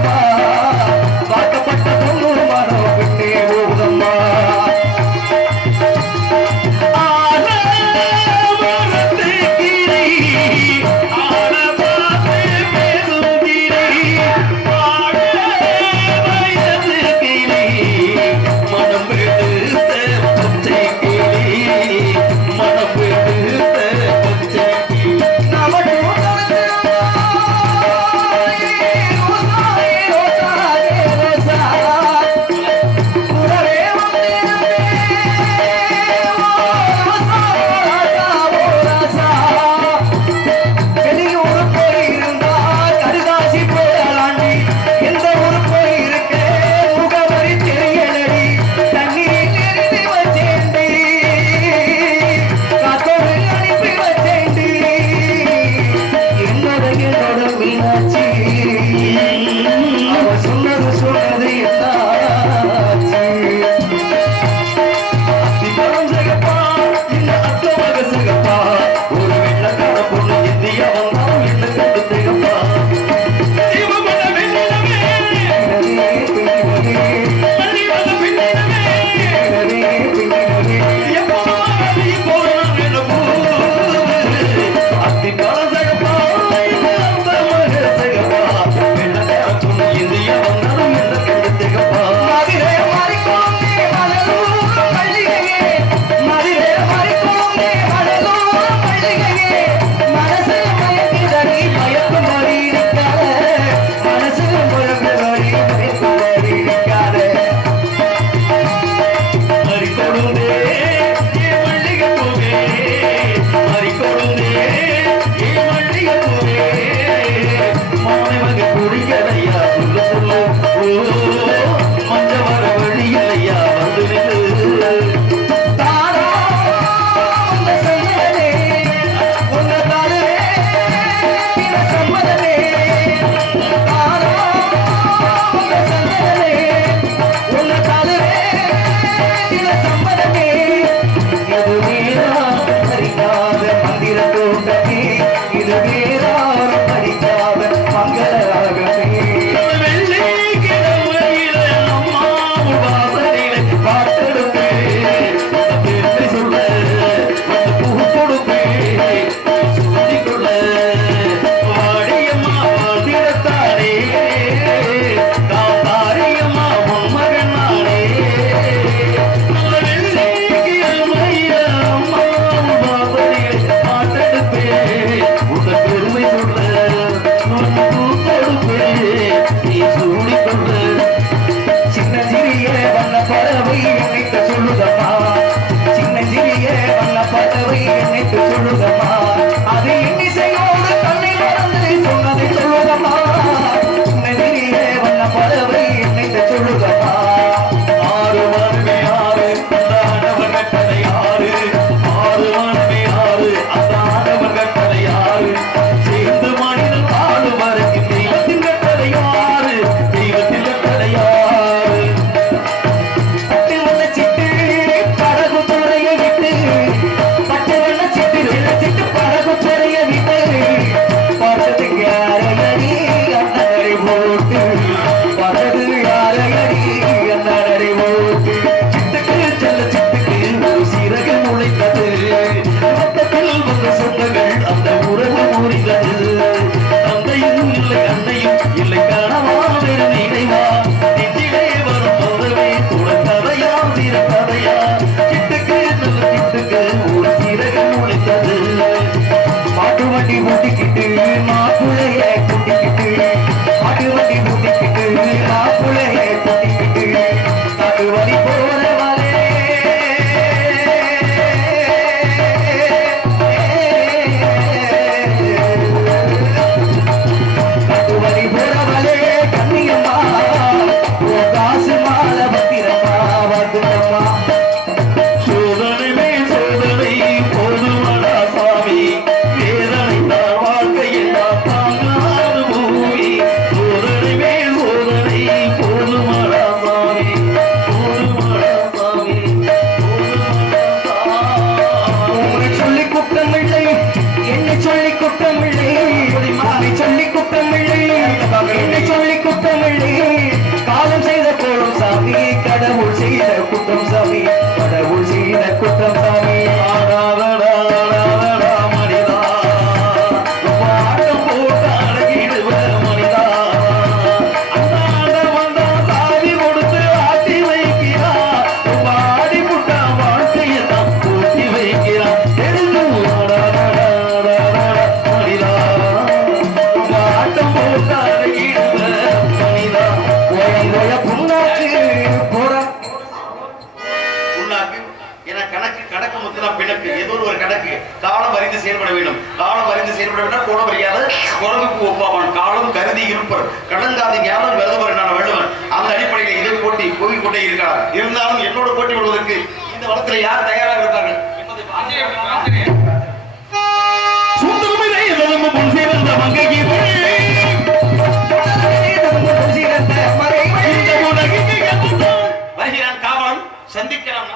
Bye. Thank you. அறிந்து செயல்பட வேண்டும். காலம் அறிந்து செயல்பட வேண்டும் கோணம் அறியாத குரங்குக்கு ஒப்பாவான். காலம் கருதி இருப்பர் கடங்காதி ஞானம் வெறுவர் நான் வேண்டுவன் அந்த அடிப்படையில் இதை போட்டி போய் கொண்டே இருக்கிறார். இருந்தாலும் என்னோட போட்டி விடுவதற்கு இந்த வளத்துல யார் தயாராக இருக்காங்க என்பதை பார்த்து- முன் சேர்ந்த மங்கைக்கு சந்திக்கலாம்